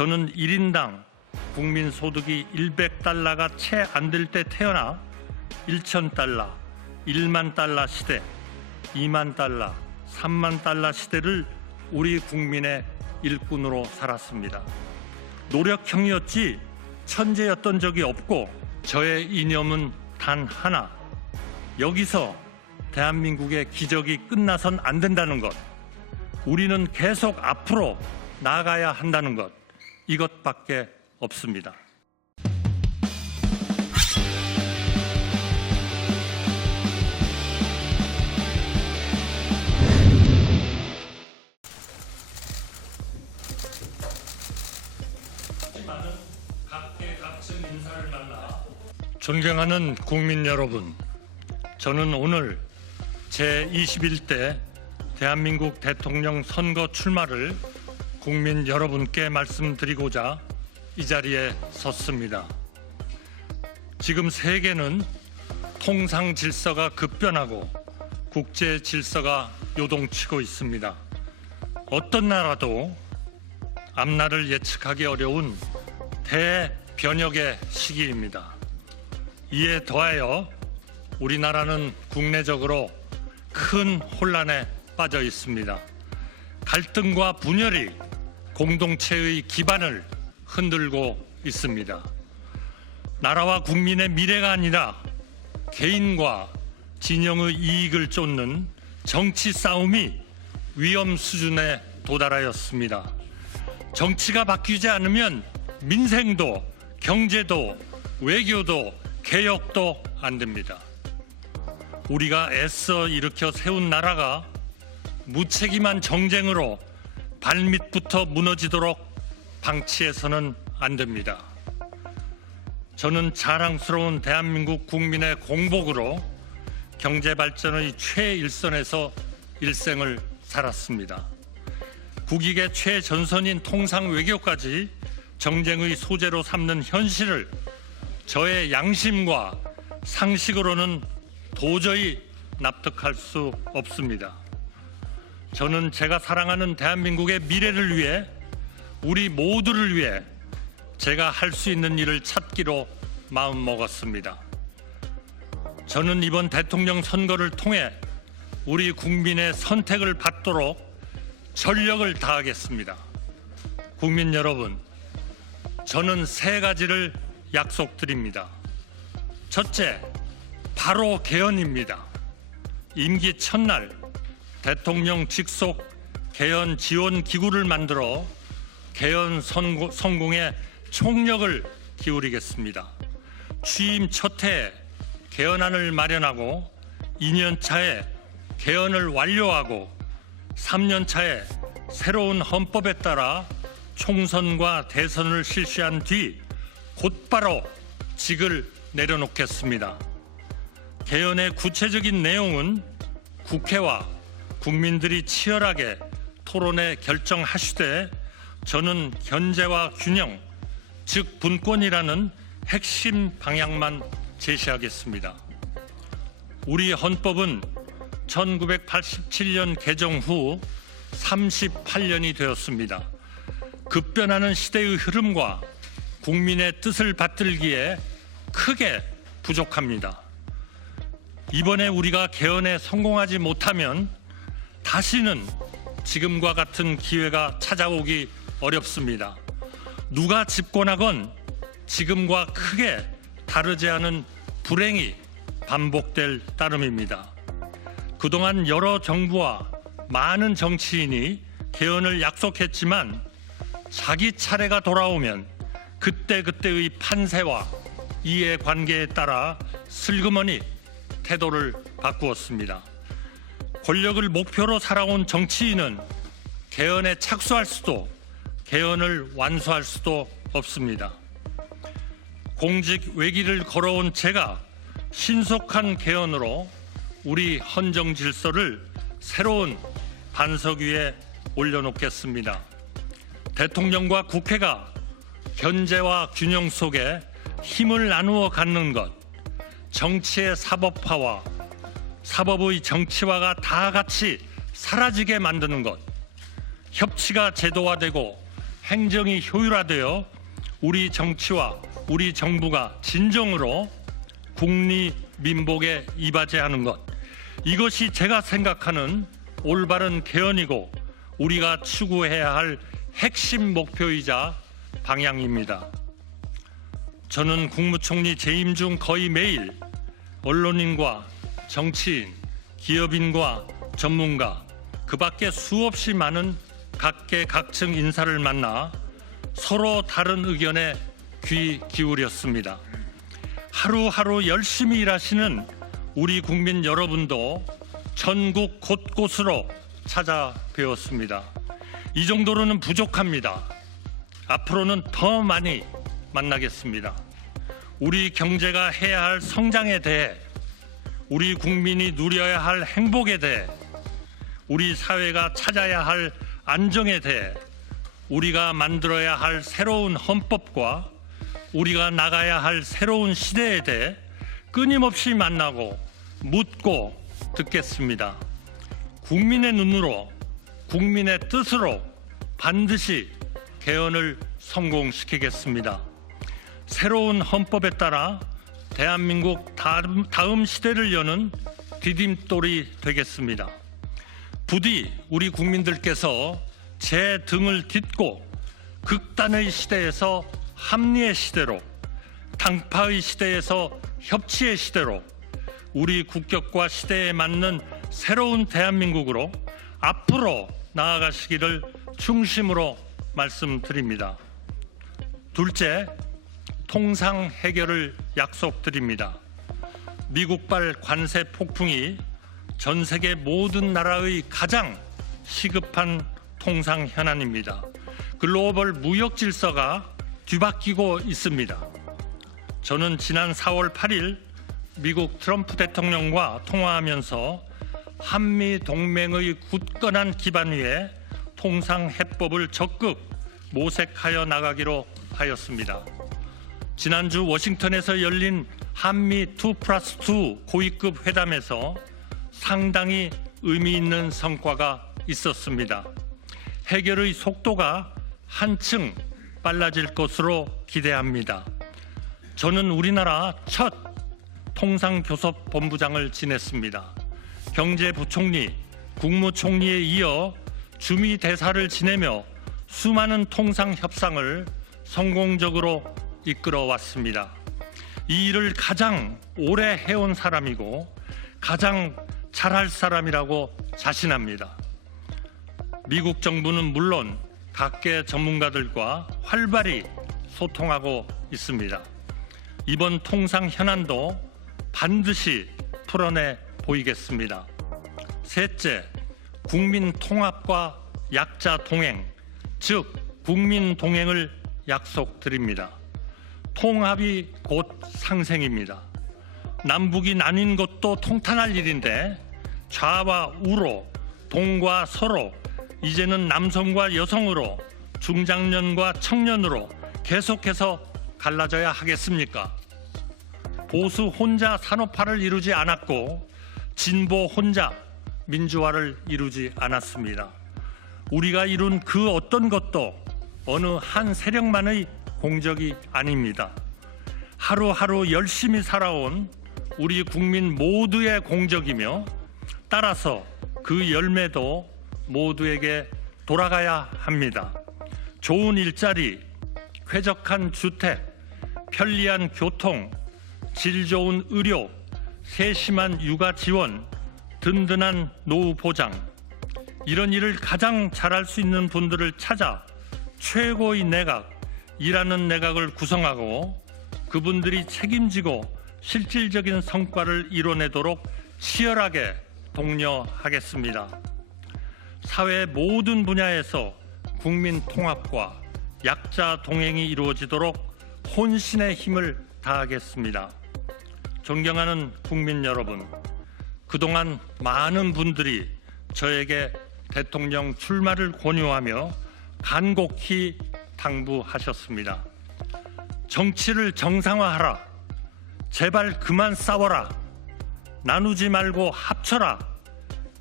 저는 1인당 국민 소득이 100달러가 채 안 될 때 태어나 1,000달러, 1만 달러 시대, 2만 달러, 3만 달러 시대를 우리 국민의 일꾼으로 살았습니다. 노력형이었지 천재였던 적이 없고 저의 이념은 단 하나. 여기서 대한민국의 기적이 끝나선 안 된다는 것. 우리는 계속 앞으로 나아가야 한다는 것. 이것밖에 없습니다. 각계각층 인사를 만나 존경하는 국민 여러분, 저는 오늘 제21대 대한민국 대통령 선거 출마를 국민 여러분께 말씀드리고자 이 자리에 섰습니다. 지금 세계는 통상 질서가 급변하고 국제 질서가 요동치고 있습니다. 어떤 나라도 앞날을 예측하기 어려운 대변혁의 시기입니다. 이에 더하여 우리나라는 국내적으로 큰 혼란에 빠져 있습니다. 갈등과 분열이 공동체의 기반을 흔들고 있습니다. 나라와 국민의 미래가 아니라 개인과 진영의 이익을 쫓는 정치 싸움이 위험 수준에 도달하였습니다. 정치가 바뀌지 않으면 민생도, 경제도, 외교도, 개혁도 안 됩니다. 우리가 애써 일으켜 세운 나라가 무책임한 정쟁으로 발밑부터 무너지도록 방치해서는 안 됩니다. 저는 자랑스러운 대한민국 국민의 공복으로 경제 발전의 최일선에서 일생을 살았습니다. 국익의 최전선인 통상 외교까지 정쟁의 소재로 삼는 현실을 저의 양심과 상식으로는 도저히 납득할 수 없습니다. 저는 제가 사랑하는 대한민국의 미래를 위해, 우리 모두를 위해 제가 할 수 있는 일을 찾기로 마음먹었습니다. 저는 이번 대통령 선거를 통해 우리 국민의 선택을 받도록 전력을 다하겠습니다. 국민 여러분, 저는 3가지를 약속드립니다. 첫째, 바로 개헌입니다. 임기 첫날 대통령 직속 개헌 지원 기구를 만들어 개헌 성공에 총력을 기울이겠습니다. 취임 첫 해에 개헌안을 마련하고 2년 차에 개헌을 완료하고 3년 차에 새로운 헌법에 따라 총선과 대선을 실시한 뒤 곧바로 직을 내려놓겠습니다. 개헌의 구체적인 내용은 국회와 국민들이 치열하게 토론해 결정하시되 저는 견제와 균형, 즉 분권이라는 핵심 방향만 제시하겠습니다. 우리 헌법은 1987년 개정 후 38년이 되었습니다. 급변하는 시대의 흐름과 국민의 뜻을 받들기에 크게 부족합니다. 이번에 우리가 개헌에 성공하지 못하면 다시는 지금과 같은 기회가 찾아오기 어렵습니다. 누가 집권하건 지금과 크게 다르지 않은 불행이 반복될 따름입니다. 그동안 여러 정부와 많은 정치인이 개헌을 약속했지만 자기 차례가 돌아오면 그때그때의 판세와 이해관계에 따라 슬그머니 태도를 바꾸었습니다. 권력을 목표로 살아온 정치인은 개헌에 착수할 수도 개헌을 완수할 수도 없습니다. 공직 외길을 걸어온 제가 신속한 개헌으로 우리 헌정 질서를 새로운 반석 위에 올려놓겠습니다. 대통령과 국회가 견제와 균형 속에 힘을 나누어 갖는 것, 정치의 사법화와 사법의 정치화가 다 같이 사라지게 만드는 것, 협치가 제도화되고 행정이 효율화되어 우리 정치와 우리 정부가 진정으로 국리민복에 이바지하는 것, 이것이 제가 생각하는 올바른 개헌이고 우리가 추구해야 할 핵심 목표이자 방향입니다. 저는 국무총리 재임 중 거의 매일 언론인과 정치인, 기업인과 전문가, 그 밖에 수없이 많은 각계각층 인사를 만나 서로 다른 의견에 귀 기울였습니다. 하루하루 열심히 일하시는 우리 국민 여러분도 전국 곳곳으로 찾아뵈었습니다. 이 정도로는 부족합니다. 앞으로는 더 많이 만나겠습니다. 우리 경제가 해야 할 성장에 대해, 우리 국민이 누려야 할 행복에 대해, 우리 사회가 찾아야 할 안정에 대해, 우리가 만들어야 할 새로운 헌법과 우리가 나가야 할 새로운 시대에 대해 끊임없이 만나고 묻고 듣겠습니다. 국민의 눈으로, 국민의 뜻으로 반드시 개헌을 성공시키겠습니다. 새로운 헌법에 따라 대한민국 다음 시대를 여는 디딤돌이 되겠습니다. 부디 우리 국민들께서 제 등을 딛고 극단의 시대에서 합리의 시대로, 당파의 시대에서 협치의 시대로 우리 국격과 시대에 맞는 새로운 대한민국으로 앞으로 나아가시기를 중심으로 말씀드립니다. 둘째, 통상 해결을 약속드립니다. 미국발 관세 폭풍이 전 세계 모든 나라의 가장 시급한 통상 현안입니다. 글로벌 무역 질서가 뒤바뀌고 있습니다. 저는 지난 4월 8일 미국 트럼프 대통령과 통화하면서 한미 동맹의 굳건한 기반 위에 통상 해법을 적극 모색하여 나가기로 하였습니다. 지난주 워싱턴에서 열린 한미 2+2 고위급 회담에서 상당히 의미 있는 성과가 있었습니다. 해결의 속도가 한층 빨라질 것으로 기대합니다. 저는 우리나라 첫 통상교섭본부장을 지냈습니다. 경제부총리, 국무총리에 이어 주미대사를 지내며 수많은 통상협상을 성공적으로 이끌어왔습니다. 이 일을 가장 오래 해온 사람이고 가장 잘할 사람이라고 자신합니다. 미국 정부는 물론 각계 전문가들과 활발히 소통하고 있습니다. 이번 통상 현안도 반드시 풀어내 보이겠습니다. 셋째, 국민 통합과 약자 동행, 즉 국민 동행을 약속드립니다. 통합이 곧 상생입니다. 남북이 나뉜 것도 통탄할 일인데 좌와 우로, 동과 서로, 이제는 남성과 여성으로, 중장년과 청년으로 계속해서 갈라져야 하겠습니까? 보수 혼자 산업화를 이루지 않았고 진보 혼자 민주화를 이루지 않았습니다. 우리가 이룬 그 어떤 것도 어느 한 세력만의 공적이 아닙니다. 하루하루 열심히 살아온 우리 국민 모두의 공적이며 따라서 그 열매도 모두에게 돌아가야 합니다. 좋은 일자리, 쾌적한 주택, 편리한 교통, 질 좋은 의료, 세심한 육아 지원, 든든한 노후 보장, 이런 일을 가장 잘할 수 있는 분들을 찾아 최고의 내각, 일하는 내각을 구성하고 그분들이 책임지고 실질적인 성과를 이뤄내도록 치열하게 독려하겠습니다. 사회 모든 분야에서 국민 통합과 약자 동행이 이루어지도록 혼신의 힘을 다하겠습니다. 존경하는 국민 여러분, 그동안 많은 분들이 저에게 대통령 출마를 권유하며 간곡히 당부하셨습니다. 정치를 정상화하라. 제발 그만 싸워라. 나누지 말고 합쳐라.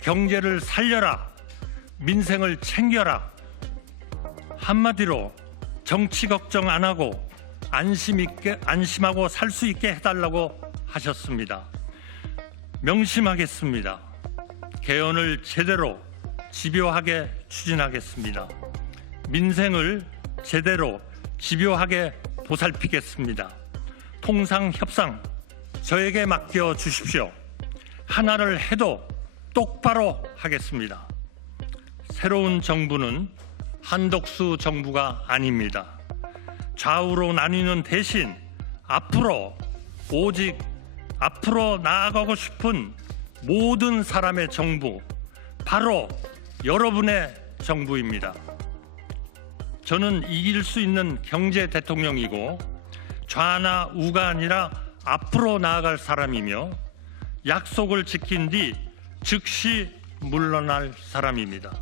경제를 살려라. 민생을 챙겨라. 한마디로 정치 걱정 안 하고 안심하고 살 수 있게 해달라고 하셨습니다. 명심하겠습니다. 개헌을 제대로 집요하게 추진하겠습니다. 민생을 제대로 집요하게 보살피겠습니다. 통상협상 저에게 맡겨 주십시오. 하나를 해도 똑바로 하겠습니다. 새로운 정부는 한덕수 정부가 아닙니다. 좌우로 나뉘는 대신 오직 앞으로 나아가고 싶은 모든 사람의 정부, 바로 여러분의 정부입니다. 저는 이길 수 있는 경제 대통령이고 좌나 우가 아니라 앞으로 나아갈 사람이며 약속을 지킨 뒤 즉시 물러날 사람입니다.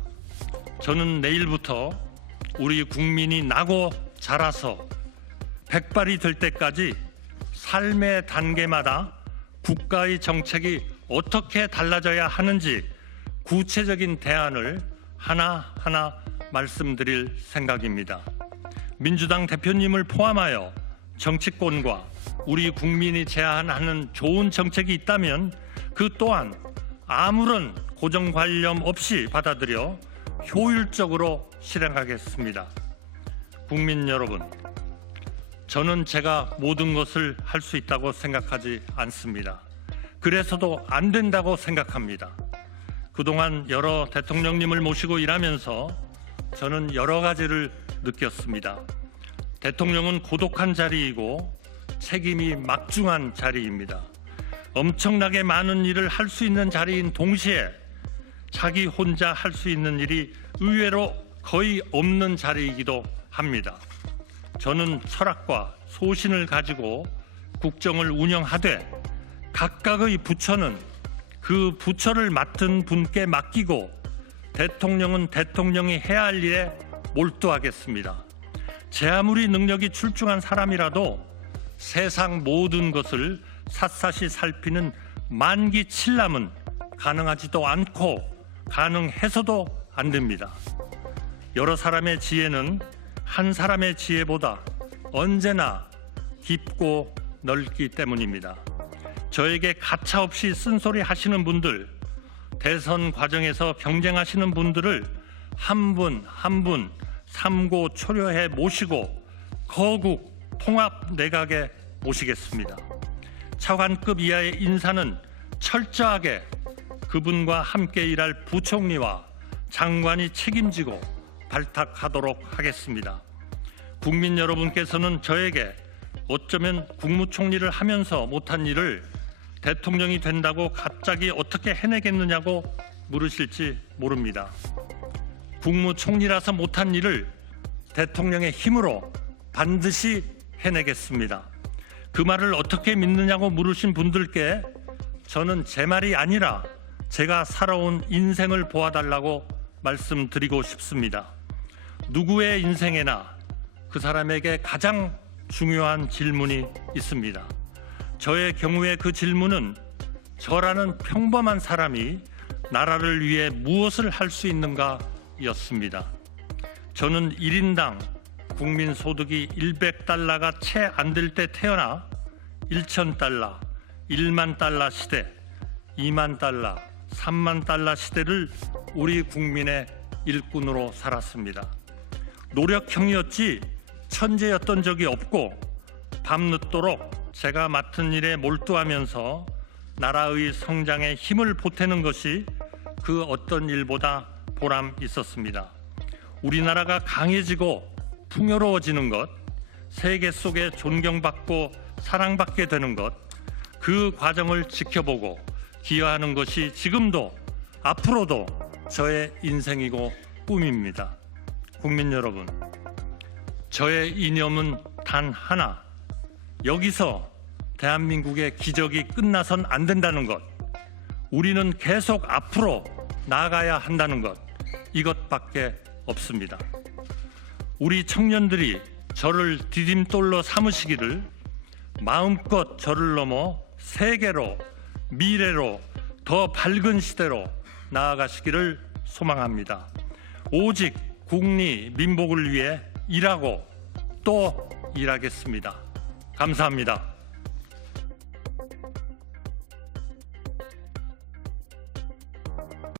저는 내일부터 우리 국민이 나고 자라서 백발이 될 때까지 삶의 단계마다 국가의 정책이 어떻게 달라져야 하는지 구체적인 대안을 하나하나 말씀드릴 생각입니다. 민주당 대표님을 포함하여 정치권과 우리 국민이 제안하는 좋은 정책이 있다면 그 또한 아무런 고정관념 없이 받아들여 효율적으로 실행하겠습니다. 국민 여러분, 저는 제가 모든 것을 할 수 있다고 생각하지 않습니다. 그래서도 안 된다고 생각합니다. 그동안 여러 대통령님을 모시고 일하면서 저는 여러 가지를 느꼈습니다. 대통령은 고독한 자리이고 책임이 막중한 자리입니다. 엄청나게 많은 일을 할 수 있는 자리인 동시에 자기 혼자 할 수 있는 일이 의외로 거의 없는 자리이기도 합니다. 저는 철학과 소신을 가지고 국정을 운영하되 각각의 부처는 그 부처를 맡은 분께 맡기고 대통령은 대통령이 해야 할 일에 몰두하겠습니다. 제 아무리 능력이 출중한 사람이라도 세상 모든 것을 샅샅이 살피는 만기칠람은 가능하지도 않고 가능해서도 안 됩니다. 여러 사람의 지혜는 한 사람의 지혜보다 언제나 깊고 넓기 때문입니다. 저에게 가차없이 쓴소리 하시는 분들, 대선 과정에서 경쟁하시는 분들을 한 분 한 분 삼고 초려해 모시고 거국 통합 내각에 모시겠습니다. 차관급 이하의 인사는 철저하게 그분과 함께 일할 부총리와 장관이 책임지고 발탁하도록 하겠습니다. 국민 여러분께서는 저에게 어쩌면 국무총리를 하면서 못한 일을 대통령이 된다고 갑자기 어떻게 해내겠느냐고 물으실지 모릅니다. 국무총리라서 못한 일을 대통령의 힘으로 반드시 해내겠습니다. 그 말을 어떻게 믿느냐고 물으신 분들께 저는 제 말이 아니라 제가 살아온 인생을 보아달라고 말씀드리고 싶습니다. 누구의 인생에나 그 사람에게 가장 중요한 질문이 있습니다. 저의 경우에 그 질문은 저라는 평범한 사람이 나라를 위해 무엇을 할 수 있는가 였습니다. 저는 1인당 국민소득이 100달러가 채 안 될 때 태어나 1,000달러, 1만 달러 시대, 2만 달러, 3만 달러 시대를 우리 국민의 일꾼으로 살았습니다. 노력형이었지 천재였던 적이 없고 밤늦도록 제가 맡은 일에 몰두하면서 나라의 성장에 힘을 보태는 것이 그 어떤 일보다 보람 있었습니다. 우리나라가 강해지고 풍요로워지는 것, 세계 속에 존경받고 사랑받게 되는 것, 그 과정을 지켜보고 기여하는 것이 지금도 앞으로도 저의 인생이고 꿈입니다. 국민 여러분, 저의 이념은 단 하나, 여기서 대한민국의 기적이 끝나선 안 된다는 것, 우리는 계속 앞으로 나아가야 한다는 것, 이것밖에 없습니다. 우리 청년들이 저를 디딤돌로 삼으시기를 마음껏 저를 넘어 세계로, 미래로, 더 밝은 시대로 나아가시기를 소망합니다. 오직 국리 민복을 위해 일하고 또 일하겠습니다. 감사합니다.